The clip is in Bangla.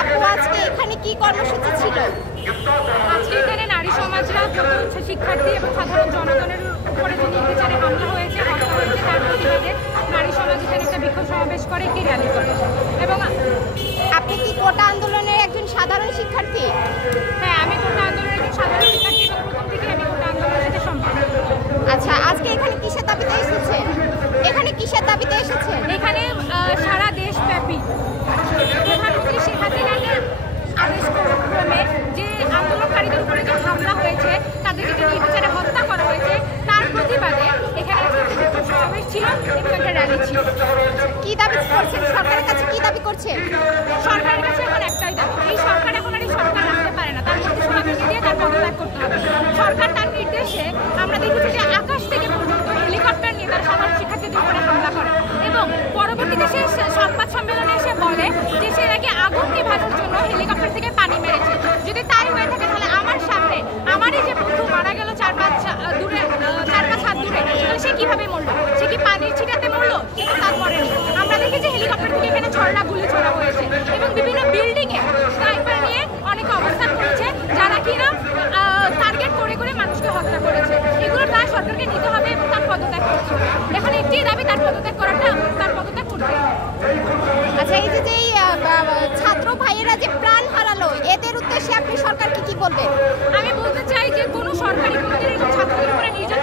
আপু আজকে এখানে কি কর্মসূচি ছিল? আজকে এখানে নারী সমাজরা যত শিক্ষার্থী এবং সাধারণ জনগণের উপরে যে নির্বিচারে হামলা হয়েছে, হত্যা হয়েছে, তার প্রতিবাদে নারী সমাজ এখানে একটা বিক্ষোভ সমাবেশ করে, একটি র্যালি করে। এবং আপনি কি কোটা আন্দোলনের একজন সাধারণ শিক্ষার্থী? হ্যাঁ, আমি কোটা আন্দোলনের একজন সাধারণ শিক্ষার্থী এবং প্রথম থেকে আমি কোটা আন্দোলনের সাথে সম্পৃক্ত। আচ্ছা, আজকে এখানে কিসের দাবিতে এসেছেন? এখানে কিসের দাবিতে এসেছেন? এখানে সারা দেশব্যাপী প্রধানমন্ত্রী শেখ হাসিনার আদেশ ক্রমে যে আন্দোলনকারীদের উপরে যে হামলা হয়েছে, তাদেরকে যে নির্বিচারে হত্যা করা হয়েছে, তার প্রতিবাদে এখানে একটা সমাবেশ ছিল এবং একটা র্যালি ছিল। কি দাবি করছেন? সরকারের কাছে কি দাবি করছেন? সরকারের কাছে এখন একটাই দাবি, এই সরকার এখন আর এই সরকার রাখতে পারে না, তার মন্ত্রিসভাকে দিয়ে তার পদত্যাগ করতে হবে। সরকার তার নির্দেশে আমরা দেখেছি যে আকাশ থেকে পর্যন্ত হেলিকপ্টার নিয়ে তার সাধারণ শিক্ষার্থীদের উপরে হামলা করে এবং পরবর্তীতে সে সংবাদ সম্মেলনে এসে বলে যে সে নাকি আগুন নিভানোর জন্য হেলিকপ্টার থেকে পানি মেরেছে। যদি তাই হয়ে থাকে তাহলে আমার সামনে আমারই যে বন্ধু মারা গেল 4-5 হাত দূরে, তাহলে সে কিভাবে মরলো? সে কি পানির ছিটাতে মরলো? সেটা তারপরে আমরা দেখি যে হেলিকপ্টার থেকে এখানে ঝড়না গুলি ছোড়া হয়েছে এবং বিভিন্ন বিল্ডিংয়ে স্নাইপার নিয়ে অনেকে অবস্থান করেছে, যারা কিনা টার্গেট করে করে মানুষকে হত্যা করেছে। এগুলো প্রায় সরকারকে নিতে হবে এবং তার পদত্যাগ করতে হবে। এখন একটি দাবি তার পদত্যাগ করাটা, তার পদত্যাগ করতে হবে। আচ্ছা, এই যে ছাত্র ভাইয়েরা যে প্রাণ হারালো, এদের উদ্দেশ্যে আপনি সরকারকে কি বলবেন? আমি বলতে চাই যে কোনো সরকারি কোনোদিন ছাত্রদের উপরে নির্যাতন